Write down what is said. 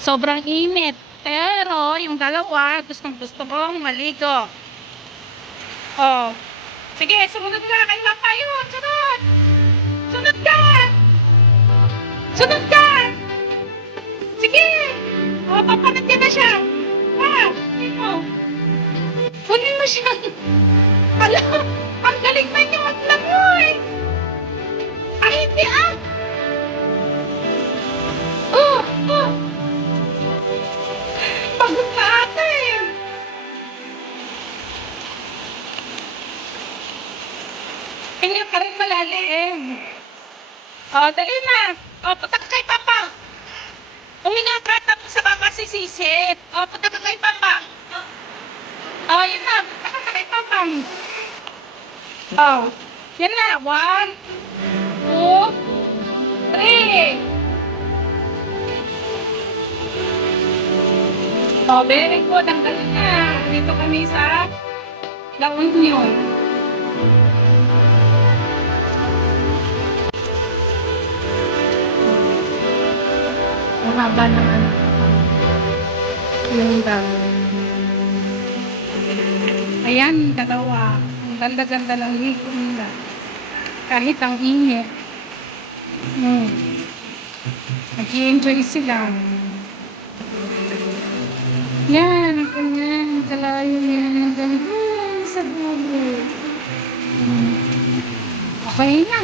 Sobrang init. Pero, yung dalawa, gusto kong maligo. Oh. Sige, sumunod ka. Kailan tayo? Sunod! Sunod ka! Sunod ka! Sige! O, papanat ka na siya. Ito. Kunin mo siya. Alam, ang galing na niya maglangoy. Ay, hindi ah. Oh. Pagod na ata eh. Tingnan ka rin malalim. Dali na. Punta ka kay Papa. Huminga ka tapos sa Papa sisisit. Punta ka kay Papa. Yun na. Punta ka kay Papa. Yan na. 1, 2, 3. Very good. Ang galing na. Dito kami sa La Union. Mahaba ng ano. Yung dami. Ayan, dalawa. Ang ganda-ganda ng ligo nila. Kahit ang init. Nag-i-enjoy sila. Yan, ganyan. Kalayo yan. Ganyan sa dulo. Okay na.